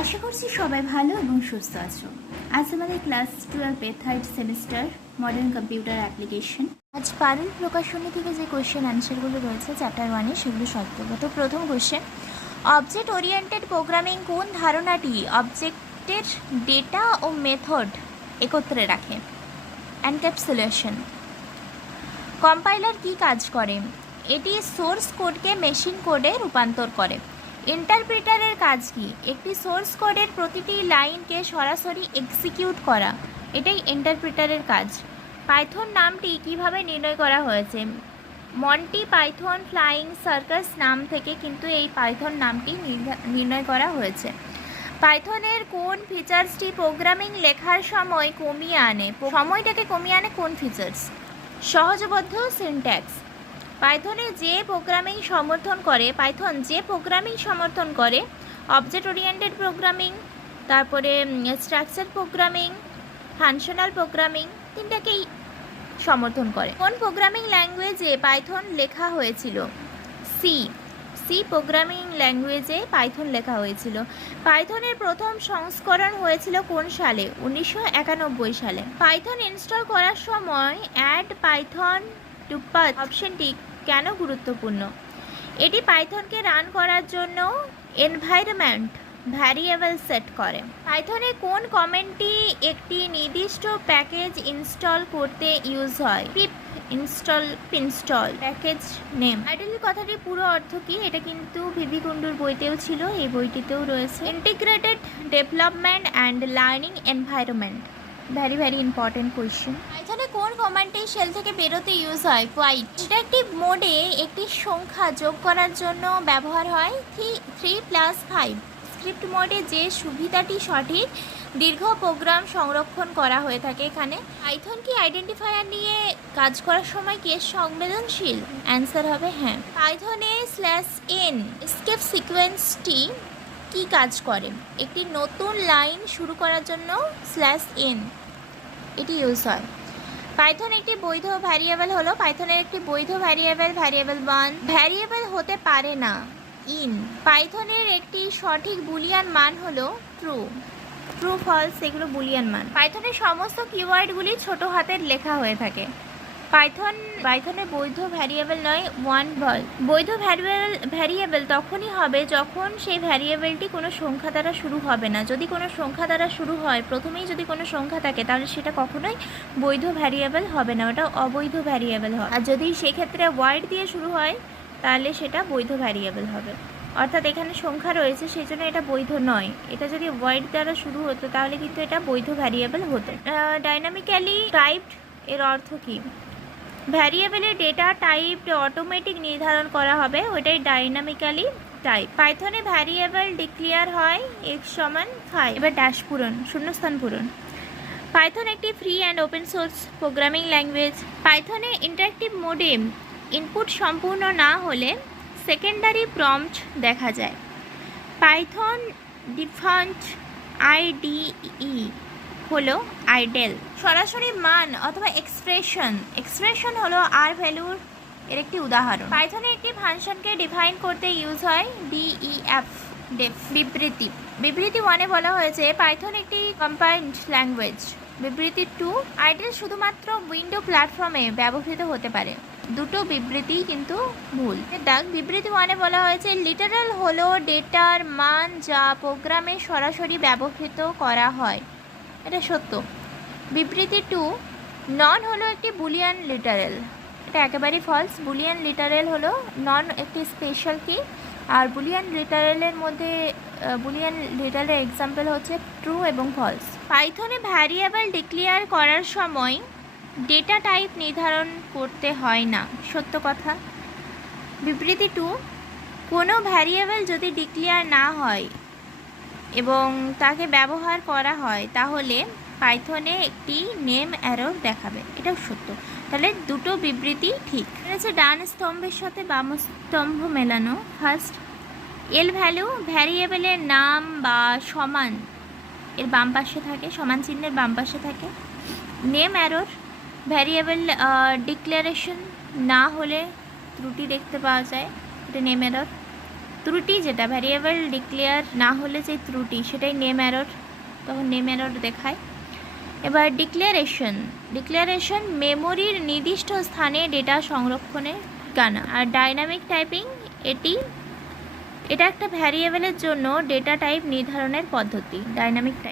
আশা করছি সবাই ভালো এবং সুস্থ আছো। আজ আমাদের ক্লাস 12 এর third semester modern computer application. আজ পারুল প্রকাশনী থেকে যে কোশ্চেন অ্যান্সারগুলো রয়েছে চ্যাপ্টার 1-এ সেগুলো সলভ করবো। তো প্রথম কোশ্চেন, অবজেক্ট ওরিয়েন্টেড প্রোগ্রামিং কোন ধারণাটি অবজেক্টের ডেটা ও মেথড একত্রে রাখে? এনক্যাপসুলেশন। কম্পাইলার কি কাজ করে? এটি সোর্স কোডকে মেশিন কোডে রূপান্তর করে। ইন্টারপ্রিটারের কাজ কি? একটি সোর্স কোডের প্রতিটি লাইনকে সরাসরি এক্সিকিউট করা, এটাই ইন্টারপ্রিটারের কাজ। পাইথন নামটি কিভাবে নির্ণয় করা হয়েছে? মন্টি পাইথন ফ্লাইং সার্কাস নাম থেকে কিন্তু এই পাইথন নামটি নির্ণয় করা হয়েছে। পাইথনের কোন ফিচার্সটি প্রোগ্রামিং লেখার সময় কমিয়ে আনে? সময়টাকে কমিয়ে আনে কোন ফিচার্স? সহজবোধ্য সিনট্যাক্স। পাইথন যে প্রোগ্রামিং সমর্থন করে অবজেক্ট ওরিয়েন্টেড প্রোগ্রামিং, তারপরে স্ট্রাকচার প্রোগ্রামিং, ফাংশনাল প্রোগ্রামিং, তিনটাকেই সমর্থন করে। কোন প্রোগ্রামিং ল্যাঙ্গুয়েজে পাইথন লেখা হয়েছিল? সি প্রোগ্রামিং ল্যাঙ্গুয়েজে পাইথন লেখা হয়েছিল। পাইথনের প্রথম সংস্করণ হয়েছিল কোন সালে? 1991 সালে। পাইথন ইনস্টল করার সময় অ্যাড পাইথন টু পাথ অপশনটি কেন গুরুত্বপূর্ণ? এটি পাইথনকে রান করার জন্য এনভায়রনমেন্ট ভ্যারিয়েবল সেট করে। পাইথনে কোন কমেন্টটি একটি নির্দিষ্ট প্যাকেজ ইনস্টল করতে ইউজ হয়? পিপ ইনস্টল প্যাকেজ নেম। আইডল কথাটির পুরো অর্থ কি? এটা কিন্তু ভিভি কুন্ডুর বইতেও ছিল, এই বইটিতেও রয়েছে। Integrated development and learning environment. Very important question. পাইথনে কোন কমান্ডটি শেল থেকে বেরোতে ইউজ হয়? হোয়াইট। ইন্টারেক্টিভ মোডে একটি সংখ্যা যোগ করার জন্য ব্যবহার হয় 3+5। স্ক্রিপ্ট মোডে যে সুবিধাটি সঠিক দীর্ঘ প্রোগ্রাম সংরক্ষণ করা হয়ে থাকে এখানে। পাইথন কি আইডেন্টিফায়ার নিয়ে কাজ করার সময় কেস সংবেদনশীল? অ্যান্সার হবে হ্যাঁ। পাইথনে /n এসকেপ সিকোয়েন্সটি কি কাজ করে? একটি নতুন লাইন শুরু করার জন্য /n এটি ইউজ হয়। পাইথন একটি বৈধ ভ্যারিয়েবল হলো? পাইথনের একটি বৈধ ভ্যারিয়েবল 1 ভ্যারিয়েবল হতে পারে না ইন। পাইথনের একটি সঠিক বুলিয়ান মান হলো ট্রু ফলস, এগুলো বুলিয়ান মান। পাইথনের সমস্ত কিওয়ার্ডগুলি ছোট হাতের লেখা হয়ে থাকে। পাইথনে বৈধ ভ্যারিয়েবল নয় বৈধ ভ্যারিয়েবল তখনই হবে যখন সেই ভ্যারিয়েবলটি কোনো সংখ্যা দ্বারা শুরু হবে না। যদি কোনো সংখ্যা দ্বারা শুরু হয়, প্রথমেই যদি কোনো সংখ্যা থাকে, তাহলে সেটা কখনোই বৈধ ভ্যারিয়েবল হবে না, ওটা অবৈধ ভ্যারিয়েবল হবে। আর যদি সেক্ষেত্রে ওয়ার্ড দিয়ে শুরু হয় তাহলে সেটা বৈধ ভ্যারিয়েবল হবে। অর্থাৎ এখানে সংখ্যা রয়েছে, সেই জন্য এটা বৈধ নয়। এটা যদি ওয়ার্ড দ্বারা শুরু হতো তাহলে কিন্তু এটা বৈধ ভ্যারিয়েবল হতো। ডাইনামিক্যালি টাইপড এর অর্থ কী? ভ্যারিয়েবলের ডেটা টাইপ অটোমেটিক নির্ধারণ করা হবে, ওইটাই ডাইনামিক্যালি টাইপ। পাইথনে ভ্যারিয়েবল ডিক্লেয়ার হয় x = 5। এবার শূন্যস্থান পূরণ। পাইথন একটি free and open source programming language. পাইথনে ইন্টারেক্টিভ মোডে ইনপুট সম্পূর্ণ না হলে সেকেন্ডারি প্রম্পট দেখা যায়। পাইথন ডিফল্ট IDE হলো আইডেল। সরাসরি মান অথবা এক্সপ্রেশন হলো rvalue এর একটি উদাহরণ। পাইথনে একটি ফাংশনকে ডিফাইন করতে ইউজ হয় def। বিবৃতি 1-এ বলা হয়েছে পাইথন একটি কম্পাইন্ড ল্যাঙ্গুয়েজ। বিবৃতি 2, আইডেল শুধুমাত্র উইন্ডো প্ল্যাটফর্মে ব্যবহৃত হতে পারে। দুটো বিবৃতি কিন্তু ভুল। বিবৃতি 1-এ বলা হয়েছে লিটারাল হলো ডেটার মান যা প্রোগ্রামে সরাসরি ব্যবহৃত করা হয়, এটা সত্য। বিবৃতি 2, নন হলো একটি বুলিয়ান লিটারেল, এটা একেবারেই ফলস। বুলিয়ান লিটারেল হলো নন একটি স্পেশাল কি, আর বুলিয়ান লিটারেলের এক্সাম্পল হচ্ছে ট্রু এবং ফলস। পাইথনে ভ্যারিয়েবল ডিক্লেয়ার করার সময় ডেটা টাইপ নির্ধারণ করতে হয় না, সত্য কথা। বিবৃতি 2, কোনো ভ্যারিয়েবল যদি ডিক্লেয়ার না হয় এবং তাকে ব্যবহার করা হয় তাহলে পাইথনে একটি নেম এরর দেখাবে, এটাও সত্য। তাহলে দুটো বিবৃতি ঠিক রয়েছে। ডান স্তম্ভের সাথে বাম স্তম্ভ মেলানো। ফার্স্ট, এল ভ্যালু ভ্যারিয়েবলের নাম বা সমান এর বাম পাশে থাকে, সমান চিহ্নের বাম পাশে থাকে। নেম এরর ভ্যারিয়েবল ডিক্লারেশন না হলে ত্রুটি দেখতে পাওয়া যায়, এটা নেম এরর। ত্রুটি যেটা ভ্যারিয়েবল ডিক্লেয়ার না হলে যে ত্রুটি সেটাই নেম এরর, তখন নেম এরর দেখায়। এবার ডিক্লারেশন মেমোরির নির্দিষ্ট স্থানে ডেটা সংরক্ষণের ঠিকানা। আর ডাইনামিক টাইপিং এটা একটা ভ্যারিয়েবলের জন্য ডেটা টাইপ নির্ধারণের পদ্ধতি। Dynamic type